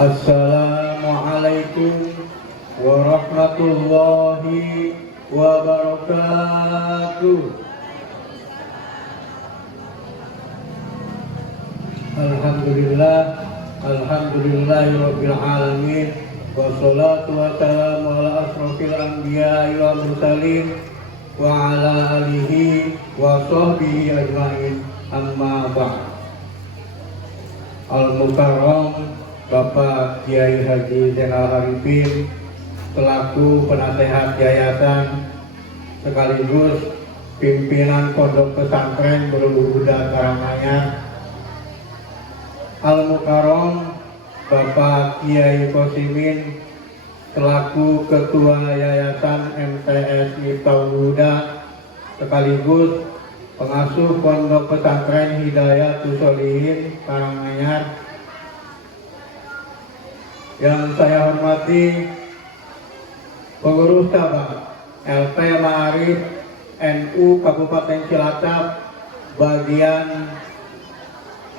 Assalamualaikum warahmatullahi wabarakatuh. Alhamdulillahirabbil alamin. Wassalatu wassalamu ala asrofil anbiya'i wal mursalin wa ala alihi wa sahbihi ajma'in. Amma ba'd. Al-Mukarram Bapak Kiai Haji Zainal Arifin selaku penasehat yayasan sekaligus pimpinan Pondok Pesantren Nurul Huda Karanganyar. Al-Mukarram Bapak Kiai Qosimin selaku Ketua Yayasan MTS Miftahul Huda sekaligus pengasuh Pondok Pesantren Hidayatus Sholihin Karanganyar. Yang saya hormati pengurus cabang LP Ma'arif NU Kabupaten Cilacap bagian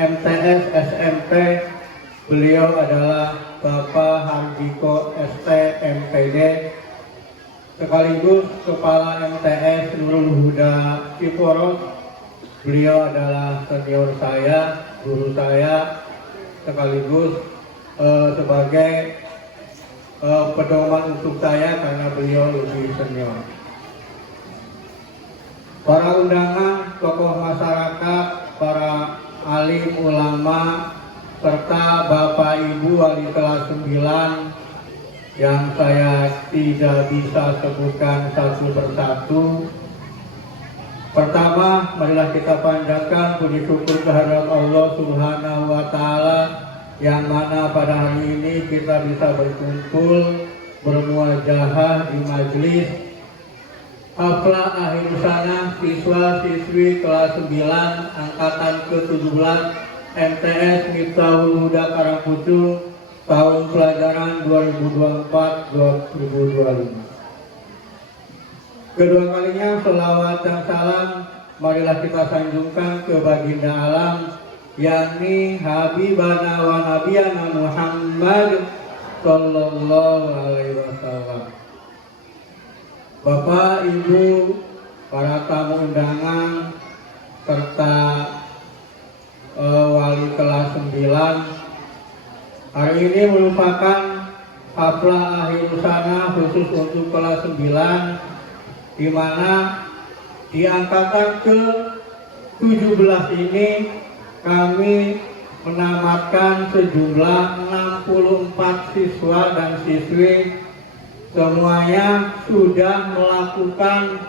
MTS SMP. Beliau adalah Bapak Hardiko ST MPD sekaligus Kepala MTS Nurul Huda Ciporos. Beliau adalah senior saya, guru saya, sekaligus sebagai pedoman untuk saya karena beliau lebih senior. Para undangan, tokoh masyarakat, para alim ulama, serta Bapak Ibu wali kelas 9 yang saya tidak bisa sebutkan satu persatu. Pertama, marilah kita panjatkan puji syukur kehadirat Allah Subhanahu wa Ta'ala, yang mana pada hari ini kita bisa berkumpul bermuajahah di majelis haflah akhir sana siswa-siswi kelas 9 angkatan ke-17 MTS Miftahul Huda Karangpucung tahun pelajaran 2024-2025. Kedua kalinya selawat dan salam marilah kita sanjungkan ke baginda alam, yakni Habibana wa Nabiyana Muhammad Sallallahu Alaihi Wasallam. Bapak, Ibu, para tamu undangan, serta wali kelas 9, hari ini merupakan haflah akhir sana khusus untuk kelas 9, di mana di angkatan ke-17 ini kami menamatkan sejumlah 64 siswa dan siswi. Semuanya sudah melakukan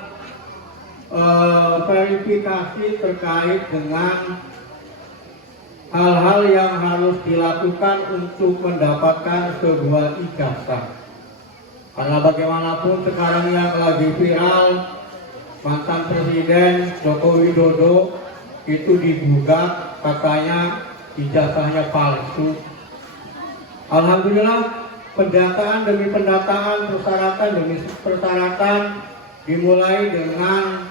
verifikasi terkait dengan hal-hal yang harus dilakukan untuk mendapatkan sebuah ijazah. Karena bagaimanapun sekarang yang lagi viral, mantan Presiden Joko Widodo itu digugat katanya ijazahnya palsu. Alhamdulillah, pendataan demi pendataan, persyaratan demi persyaratan dimulai dengan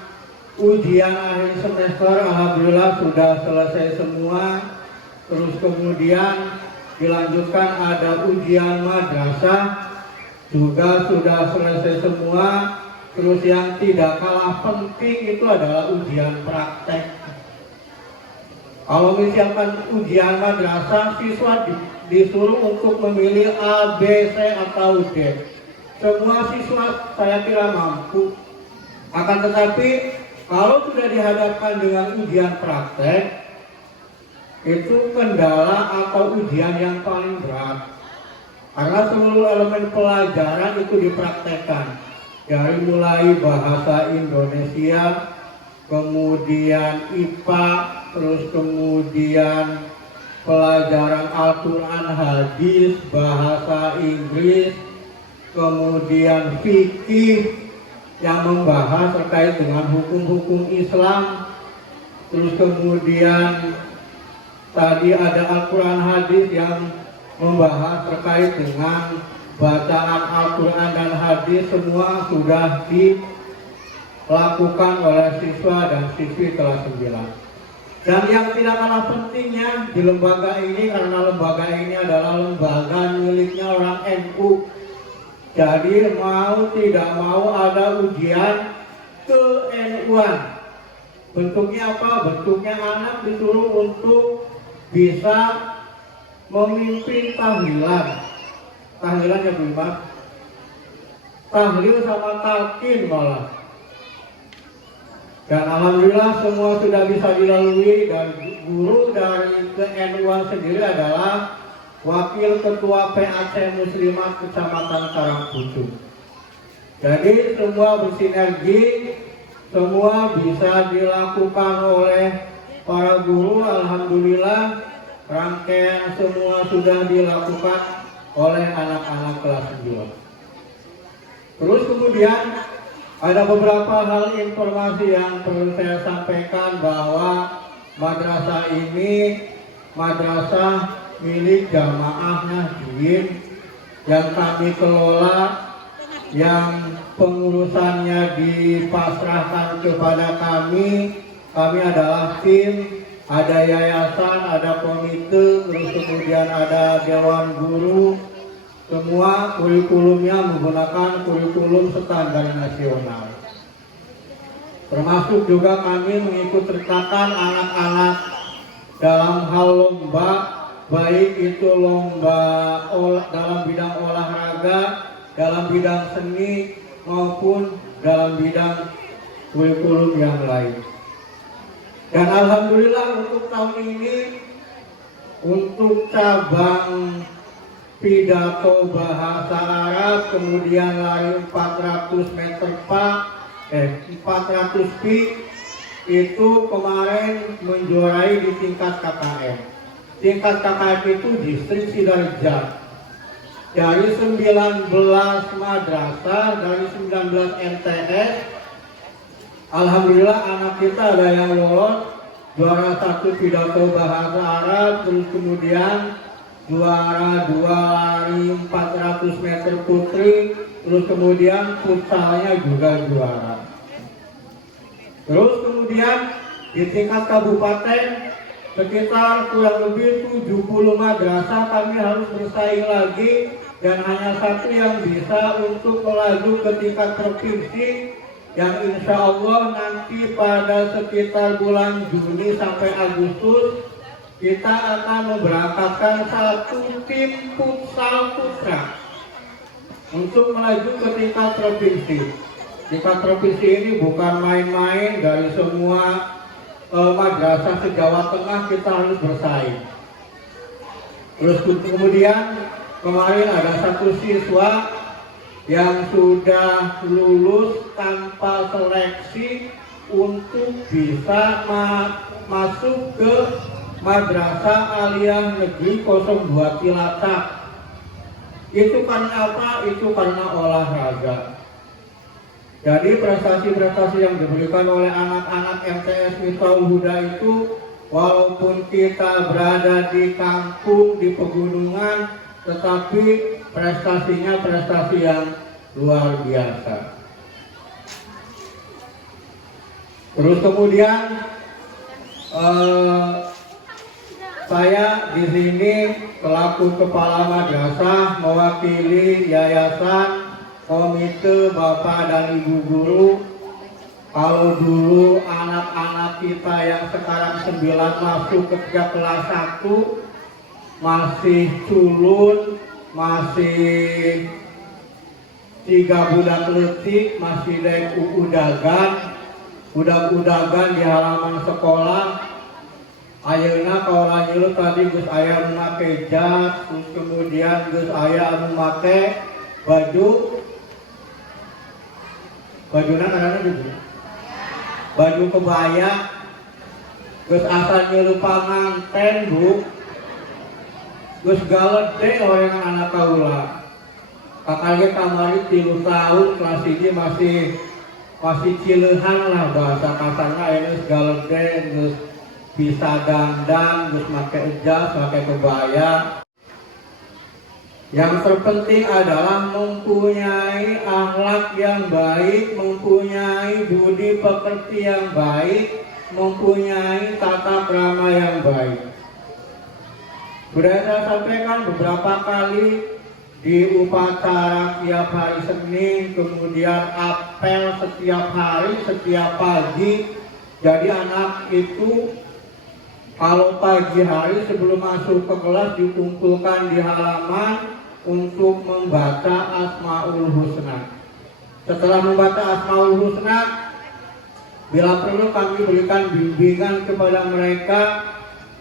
ujian akhir semester. Alhamdulillah sudah selesai semua. Terus kemudian dilanjutkan ada ujian madrasah juga sudah selesai semua. Terus yang tidak kalah penting itu adalah ujian praktek. Kalau misalkan ujian madrasah, siswa disuruh untuk memilih A, B, C, atau D. Semua siswa saya kira mampu. Akan tetapi kalau sudah dihadapkan dengan ujian praktek, itu kendala atau ujian yang paling berat. Karena seluruh elemen pelajaran itu dipraktekkan. Dari mulai bahasa Indonesia, kemudian IPA, terus kemudian pelajaran Al-Quran, hadis, bahasa Inggris, kemudian fikih yang membahas terkait dengan hukum-hukum Islam, terus kemudian tadi ada Al-Quran, hadis yang membahas terkait dengan bacaan Al-Quran dan hadis. Semua sudah dilakukan oleh siswa dan siswi kelas 9. Dan yang tidak kalah pentingnya di lembaga ini, karena lembaga ini adalah lembaga miliknya orang NU. Jadi mau tidak mau ada ujian ke-NU-an. Bentuknya apa? Bentuknya anak disuruh untuk bisa memimpin tahlilan. Tahlilan ya Bu Mas? Tahlil sama talqin malah. Dan alhamdulillah semua sudah bisa dilalui, dan guru dari ke-NU-an sendiri adalah Wakil Ketua PAC Muslimat Kecamatan Karangpucung. Jadi semua bersinergi, semua bisa dilakukan oleh para guru. Alhamdulillah rangkaian semua sudah dilakukan oleh anak-anak kelas 9. Terus kemudian ada beberapa hal informasi yang perlu saya sampaikan, bahwa madrasah ini madrasah milik Jamaah Nahdliyin yang kami kelola, yang pengurusannya dipasrahkan kepada kami. Kami adalah tim, ada yayasan, ada komite, terus kemudian ada dewan guru. Semua kurikulumnya menggunakan kurikulum standar nasional. Termasuk juga kami mengikut sertakan anak-anak dalam hal lomba, baik itu lomba dalam bidang olahraga, dalam bidang seni, maupun dalam bidang kurikulum yang lain. Dan alhamdulillah untuk tahun ini, untuk cabang pidato bahasa Arab, kemudian lari 400 meter 400 feet, itu kemarin menjuarai di tingkat KKM. Tingkat KKM itu distrik Sidoarjo. Dari 19 madrasah, dari 19 MTS, alhamdulillah anak kita ada yang lolos juara 1 pidato bahasa Arab, terus kemudian juara 2 lari 400 meter putri, terus kemudian futsalnya juga juara. Terus kemudian di tingkat kabupaten sekitar kurang lebih 70 madrasah kami harus bersaing lagi, dan hanya satu yang bisa untuk melaju ke tingkat provinsi, yang insya Allah nanti pada sekitar bulan Juni sampai Agustus kita akan memberangkatkan satu tim futsal putra untuk melaju ke tingkat provinsi. Tingkat provinsi ini bukan main-main, dari semua madrasah se-Jawa Tengah kita harus bersaing. Terus kemudian kemarin ada satu siswa yang sudah lulus tanpa seleksi untuk bisa masuk ke Madrasah Aliyah Negeri 02 Cilacap. Itu karena apa? Itu karena olahraga. Jadi prestasi-prestasi yang diberikan oleh anak-anak MTS Miftahul Huda itu, walaupun kita berada di kampung, di pegunungan, tetapi prestasinya prestasi yang luar biasa. Terus kemudian saya di sini selaku kepala madrasah mewakili yayasan, komite, Bapak dan Ibu guru. Kalau dulu anak-anak kita yang sekarang 9 masuk ke kelas 1 masih culun, masih 3 budak letik, masih daek udag-udagan di halaman sekolah. Ayeuna kaula nyeuleut tadi geus aya nu make jas, terus kemudian geus aya anu make bajuna karena gitu. Baju kebaya, geus asal nyeuleut panganten, Bu. Geus galede orang anak kaula. Kakaknya kamari 3 tahun, kelas ini masih cileuhan lah bahasa kasarna, geus galede, geus bisa dandang, terus pakai jas, pakai kebaya. Yang terpenting adalah mempunyai akhlak yang baik, mempunyai budi pekerti yang baik, mempunyai tata krama yang baik. Sudah saya sampaikan beberapa kali di upacara setiap hari Senin, kemudian apel setiap hari, setiap pagi. Jadi anak itu kalau pagi hari sebelum masuk ke kelas dikumpulkan di halaman untuk membaca Asmaul Husna. Setelah membaca Asmaul Husna, bila perlu kami berikan bimbingan kepada mereka.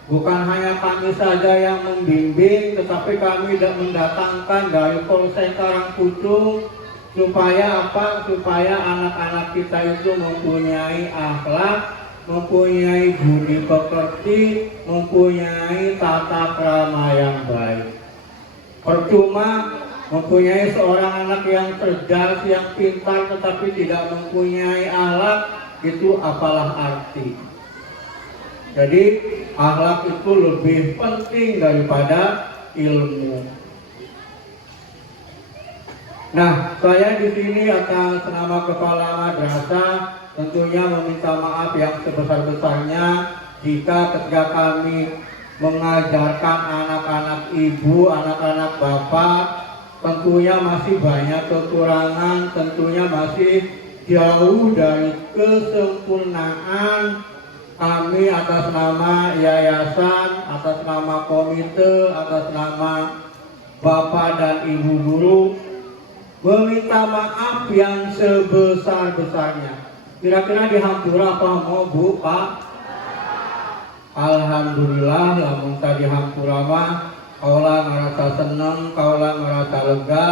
Bukan hanya kami saja yang membimbing, tetapi kami mendatangkan dari Polsek Karangpucung supaya apa? Supaya anak-anak kita itu mempunyai akhlak, mempunyai budi pekerti, mempunyai tata krama yang baik. Percuma mempunyai seorang anak yang cerdas, yang pintar, tetapi tidak mempunyai akhlak, itu apalah arti? Jadi akhlak itu lebih penting daripada ilmu. Nah, saya di sini atas nama Kepala Madrasah tentunya meminta maaf yang sebesar-besarnya jika ketika kami mengajarkan anak-anak ibu, anak-anak bapak, tentunya masih banyak kekurangan, tentunya masih jauh dari kesempurnaan. Kami atas nama yayasan, atas nama komite, atas nama Bapak dan Ibu guru meminta maaf yang sebesar-besarnya. Kira-kira di Hampura apa mau Bu, Pak? Alhamdulillah, lamun tadi Hampura mah kaulah ngerasa senang, kaulah ngerasa lega.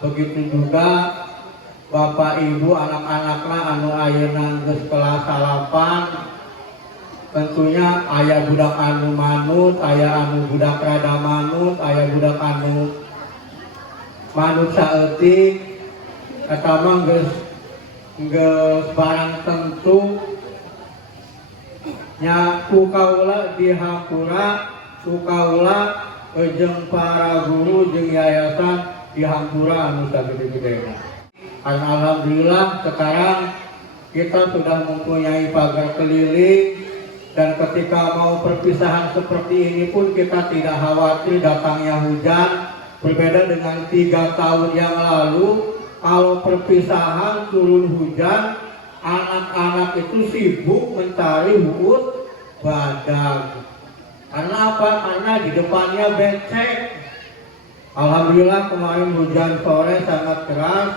Begitu juga Bapak Ibu anak-anakna anu ayeuna geus kelas 8. Tentunya ayah budak anu manut, ayah anu budak rada manut, ayah budak anu manut saeutik, eta mah geus barang tentu nya ku kaula di Hampura, ku kaula jeung para guru jeung yayasan di Hampura anu sagede-gedena. Alhamdulillah sekarang kita sudah mempunyai pagar keliling. Dan ketika mau perpisahan seperti ini pun kita tidak khawatir datangnya hujan. Berbeda dengan 3 tahun yang lalu, kalau perpisahan turun hujan, anak-anak itu sibuk mencari huut badag. Karena apa? Karena di depannya becek. Alhamdulillah kemarin hujan sore sangat keras.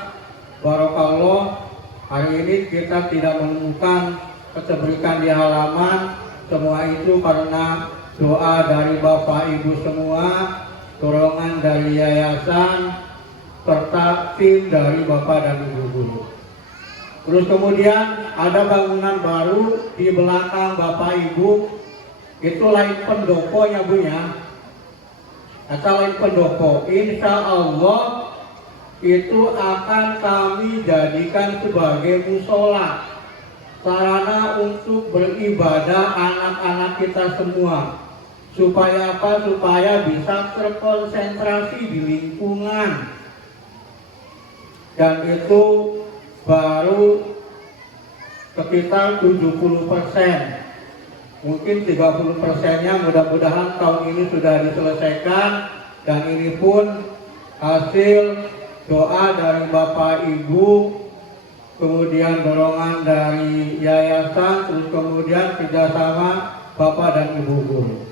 Barakallah, hari ini kita tidak menemukan kesebrikan di halaman. Semua itu karena doa dari Bapak Ibu semua, dorongan dari yayasan, serta tim dari Bapak dan Ibu guru. Terus kemudian ada bangunan baru di belakang Bapak Ibu, itu lain pendoponya Bu ya. Atau lain pendopo, insya Allah itu akan kami jadikan sebagai musola. Sarana untuk beribadah anak-anak kita semua. Supaya apa? Supaya bisa terkonsentrasi di lingkungan. Dan itu baru sekitar 70%. Mungkin 30%-nya mudah-mudahan tahun ini sudah diselesaikan. Dan ini pun hasil doa dari Bapak Ibu, kemudian dorongan dari yayasan, terus kemudian kerjasama Bapak dan Ibu guru.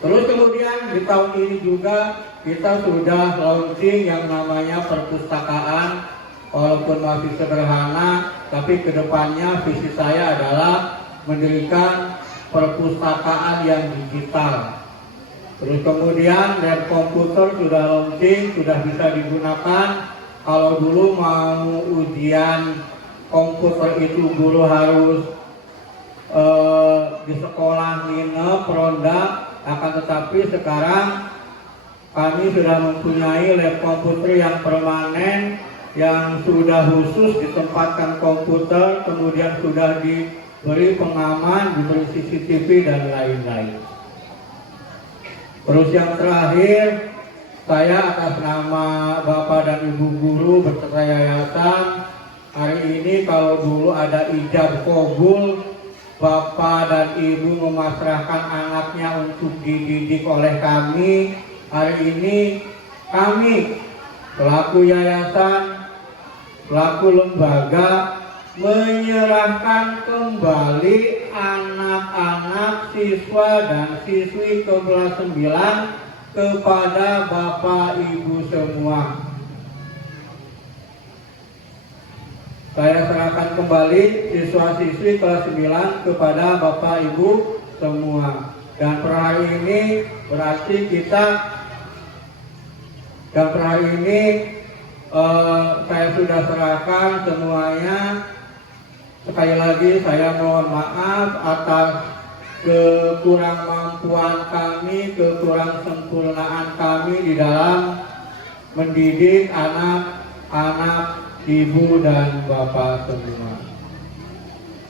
Terus kemudian di tahun ini juga kita sudah launching yang namanya perpustakaan, walaupun masih sederhana, tapi kedepannya visi saya adalah mendirikan perpustakaan yang digital. Terus kemudian lab komputer sudah launching, sudah bisa digunakan. Kalau dulu mau ujian komputer itu guru harus di sekolah nginep, ronda, akan tetapi sekarang kami sudah mempunyai lab komputer yang permanen, yang sudah khusus ditempatkan komputer, kemudian sudah diberi pengaman, diberi CCTV dan lain-lain. Terus yang terakhir, saya atas nama Bapak dan Ibu guru beserta yayasan, hari ini kalau dulu ada ijab kabul, bapak dan ibu memasrahkan anaknya untuk dididik oleh kami. Hari ini kami selaku yayasan, selaku lembaga menyerahkan kembali anak-anak siswa dan siswi kelas 9 kepada bapak ibu semua. Saya serahkan kembali siswa-siswi kelas 9 kepada Bapak Ibu semua. Dan per hari ini berarti saya sudah serahkan semuanya. Sekali lagi saya mohon maaf atas kekurang mampuan kami, kekurang sempurnaan kami di dalam mendidik anak-anak ibu dan bapak semua.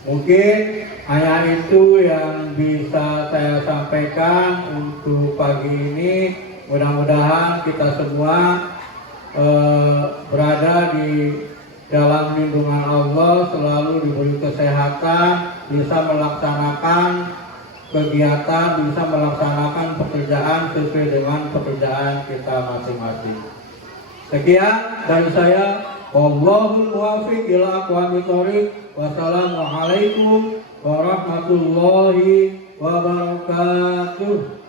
Mungkin hanya itu yang bisa saya sampaikan untuk pagi ini. Mudah-mudahan kita semua berada di dalam lindungan Allah, selalu diberi kesehatan, bisa melaksanakan kegiatan, bisa melaksanakan pekerjaan sesuai dengan pekerjaan kita masing-masing. Sekian dari saya. Wallahul muwaffiq ila aqwamit thoriq. Wassalamualaikum warahmatullahi wabarakatuh.